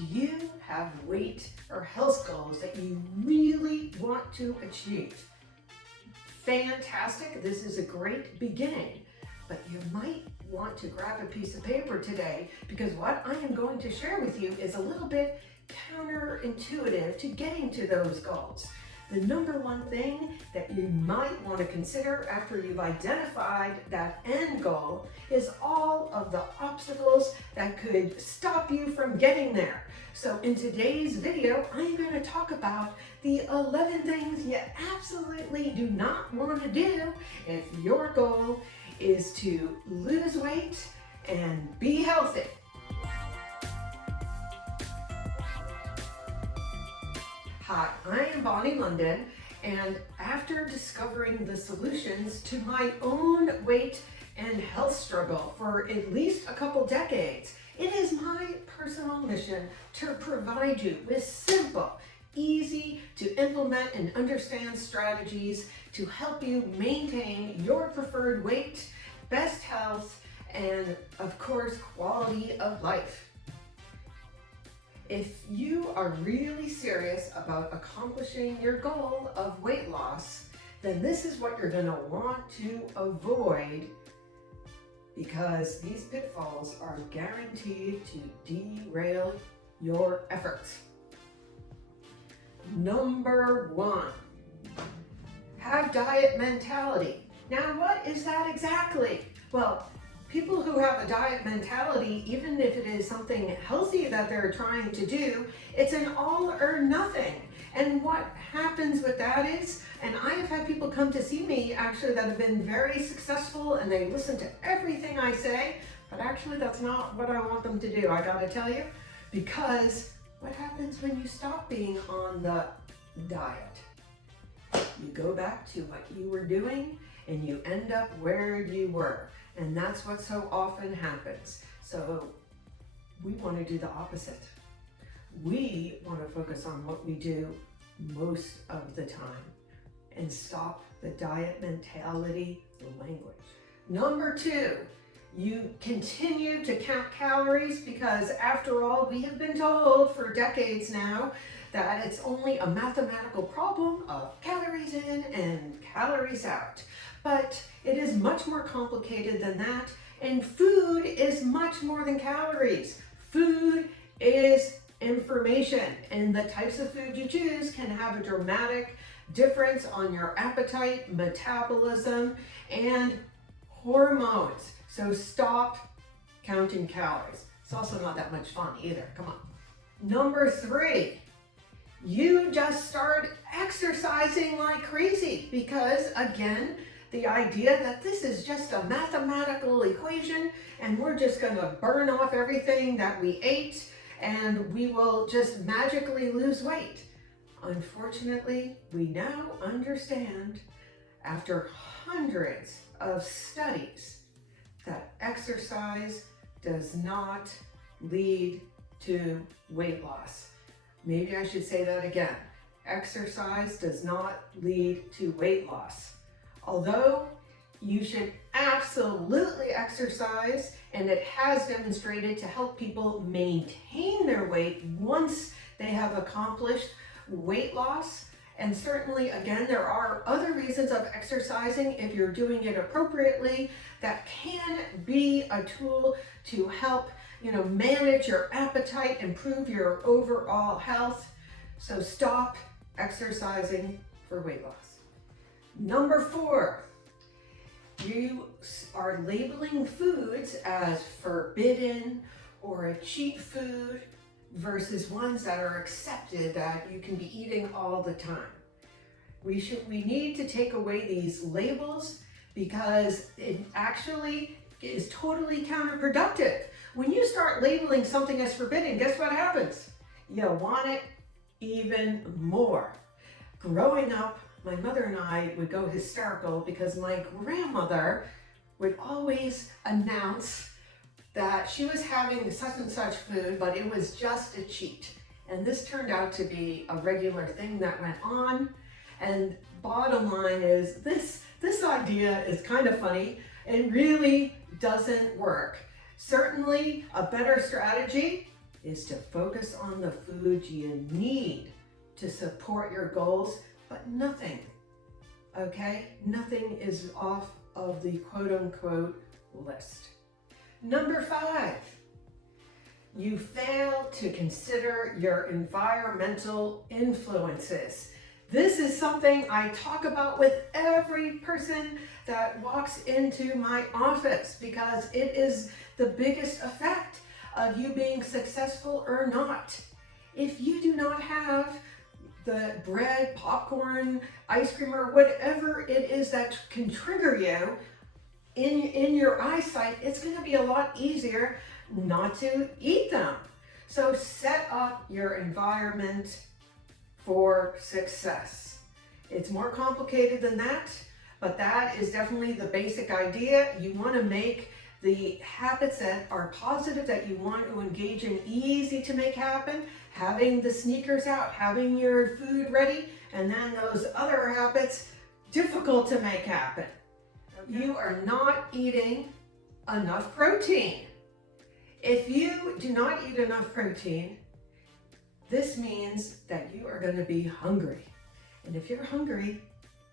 Do you have weight or health goals that you really want to achieve? Fantastic, this is a great beginning, but you might want to grab a piece of paper today because what I am going to share with you is a little bit counterintuitive to getting to those goals. The number one thing that you might want to consider after you've identified that end goal is all of the obstacles that could stop you from getting there. So in today's video, I'm going to talk about the 11 things you absolutely do not want to do if your goal is to lose weight and be healthy. Hi, I am Bonnie London, and after discovering the solutions to my own weight and health struggle for at least a couple decades, it is my personal mission to provide you with simple, easy to implement and understand strategies to help you maintain your preferred weight, best health, and of course, quality of life. If you are really serious about accomplishing your goal of weight loss, then this is what you're going to want to avoid, because these pitfalls are guaranteed to derail your efforts. Number one, have diet mentality. Now, what is that exactly? Well, people who have a diet mentality, even if it is something healthy that they're trying to do, it's an all or nothing. And what happens with that is, and I have had people come to see me actually that have been very successful and they listen to everything I say, but actually that's not what I want them to do, I gotta tell you, because what happens when you stop being on the diet? You go back to what you were doing and you end up where you were. And that's what so often happens. So we want to do the opposite. We want to focus on what we do most of the time and stop the diet mentality language. Number two, you continue to count calories because after all, we have been told for decades now that it's only a mathematical problem of calories in and calories out. But it is much more complicated than that, and food is much more than calories. Food is information, and the types of food you choose can have a dramatic difference on your appetite, metabolism, and hormones. So stop counting calories. It's also not that much fun either, come on. Number three, you just start exercising like crazy because, again, the idea that this is just a mathematical equation and we're just going to burn off everything that we ate and we will just magically lose weight. Unfortunately, we now understand after hundreds of studies that exercise does not lead to weight loss. Maybe I should say that again. Exercise does not lead to weight loss. Although you should absolutely exercise, and it has demonstrated to help people maintain their weight once they have accomplished weight loss. And certainly, again, there are other reasons of exercising if you're doing it appropriately that can be a tool to help, manage your appetite, improve your overall health. So stop exercising for weight loss. Number four, you are labeling foods as forbidden or a cheat food versus ones that are accepted that you can be eating all the time. We need to take away these labels because it actually is totally counterproductive. When you start labeling something as forbidden, guess what happens? You want it even more. Growing up, my mother and I would go hysterical because my grandmother would always announce that she was having such and such food, but it was just a cheat. And this turned out to be a regular thing that went on. And bottom line is this idea is kind of funny. It really doesn't work. Certainly a better strategy is to focus on the foods you need to support your goals, but nothing, okay? Nothing is off of the quote-unquote list. Number 5, you fail to consider your environmental influences. This is something I talk about with every person that walks into my office because it is the biggest effect of you being successful or not. If you do not have the bread, popcorn, ice cream, or whatever it is that can trigger you in your eyesight, it's going to be a lot easier not to eat them. So set up your environment for success. It's more complicated than that, but that is definitely the basic idea. You want to make the habits that are positive, that you want to engage in, easy to make happen. Having the sneakers out, having your food ready, and then those other habits, difficult to make happen. Okay. You are not eating enough protein. If you do not eat enough protein, this means that you are going to be hungry. And if you're hungry,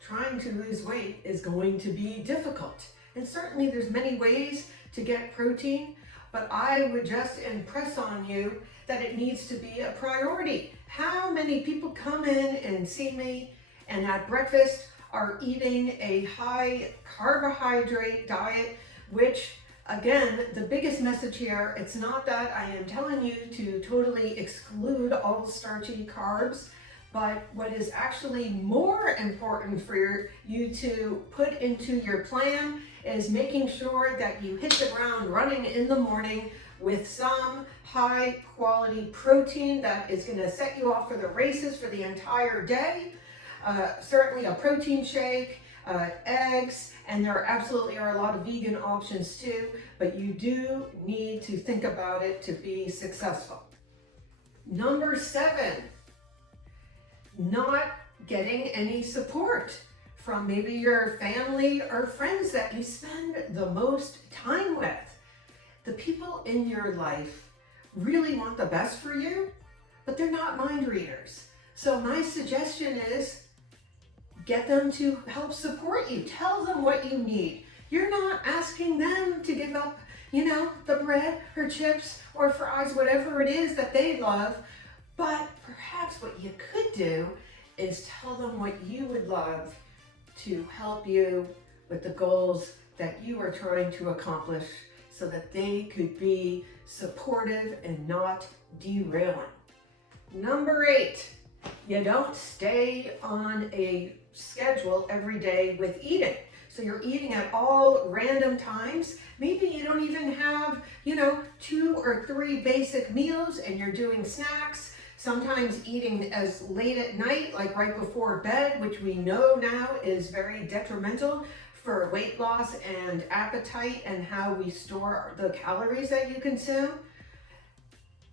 trying to lose weight is going to be difficult. And certainly there's many ways to get protein, but I would just impress on you that it needs to be a priority. How many people come in and see me and at breakfast are eating a high carbohydrate diet, which again, the biggest message here, it's not that I am telling you to totally exclude all starchy carbs, but what is actually more important for you to put into your plan is making sure that you hit the ground running in the morning with some high quality protein that is going to set you off for the races for the entire day. Certainly a protein shake, eggs, and there absolutely are a lot of vegan options too, but you do need to think about it to be successful. Number 7, not getting any support from maybe your family or friends that you spend the most time with. The people in your life really want the best for you, but they're not mind readers. So my suggestion is get them to help support you. Tell them what you need. You're not asking them to give up, the bread or chips or fries, whatever it is that they love. But perhaps what you could do is tell them what you would love to help you with the goals that you are trying to accomplish so that they could be supportive and not derailing. Number 8, you don't stay on a schedule every day with eating. So you're eating at all random times. Maybe you don't even have, 2 or 3 basic meals and you're doing snacks. Sometimes eating as late at night, like right before bed, which we know now is very detrimental for weight loss and appetite and how we store the calories that you consume.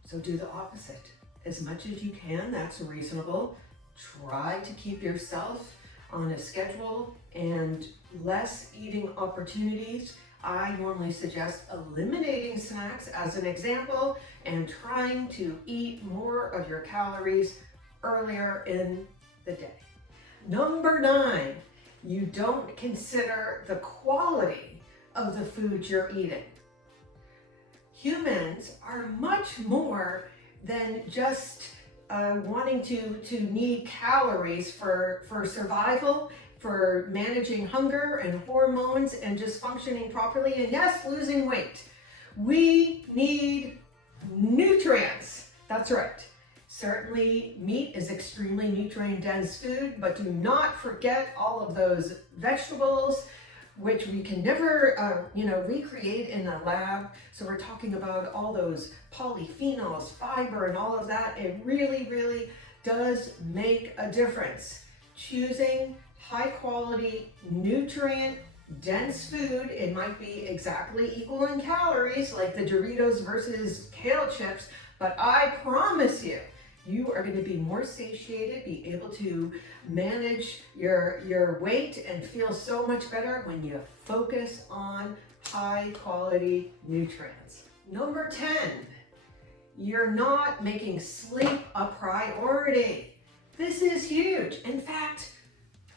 So do the opposite. As much as you can, that's reasonable. Try to keep yourself on a schedule and less eating opportunities. I normally suggest eliminating snacks as an example and trying to eat more of your calories earlier in the day. Number 9, you don't consider the quality of the food you're eating. Humans are much more than just wanting to need calories for survival, for managing hunger and hormones and just functioning properly, and yes, losing weight. We need nutrients. That's right. Certainly meat is extremely nutrient dense food, but do not forget all of those vegetables, which we can never, recreate in a lab. So we're talking about all those polyphenols, fiber, and all of that. It really, really does make a difference. Choosing high quality, nutrient dense food, it might be exactly equal in calories, like the Doritos versus kale chips, but I promise you, you are going to be more satiated, be able to manage your weight and feel so much better when you focus on high quality nutrients. Number 10, you're not making sleep a priority. This is huge. In fact,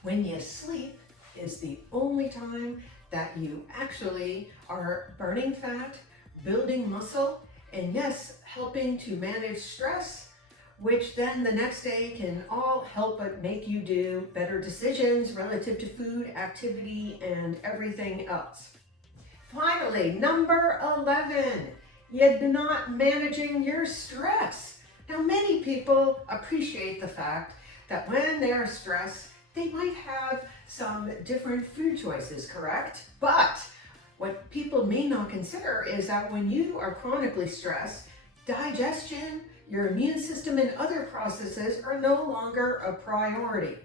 when you sleep is the only time that you actually are burning fat, building muscle, and yes, helping to manage stress, which then the next day can all help but make you do better decisions relative to food, activity, and everything else. Finally, number 11, you're not managing your stress. Now, many people appreciate the fact that when they're stressed, they might have some different food choices, correct? But what people may not consider is that when you are chronically stressed, digestion, your immune system, and other processes are no longer a priority.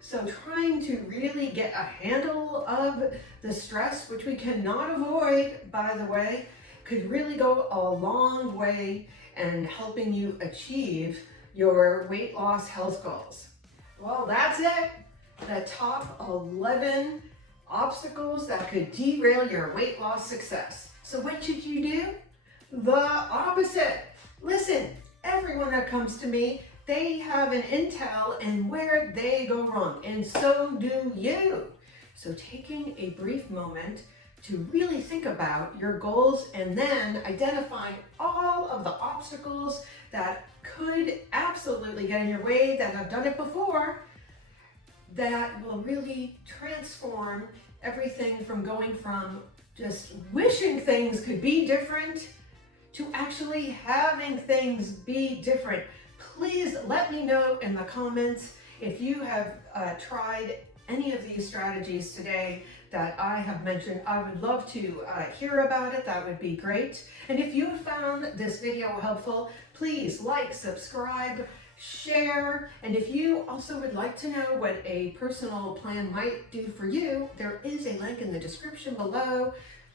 So trying to really get a handle of the stress, which we cannot avoid, by the way, could really go a long way in helping you achieve your weight loss health goals. Well, that's it. The top 11 obstacles that could derail your weight loss success. So what should you do? The opposite. Listen, everyone that comes to me, they have an intel in where they go wrong, and so do you. So taking a brief moment to really think about your goals and then identifying all of the obstacles that could absolutely get in your way, that have done it before, that will really transform everything from going from just wishing things could be different to actually having things be different. Please let me know in the comments if you have tried any of these strategies today that I have mentioned. I would love to hear about it. That would be great. And if you found this video helpful, please like, subscribe, share. And if you also would like to know what a personal plan might do for you, there is a link in the description below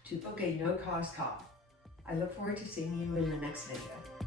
to book a no-cost call. I look forward to seeing you in the next video.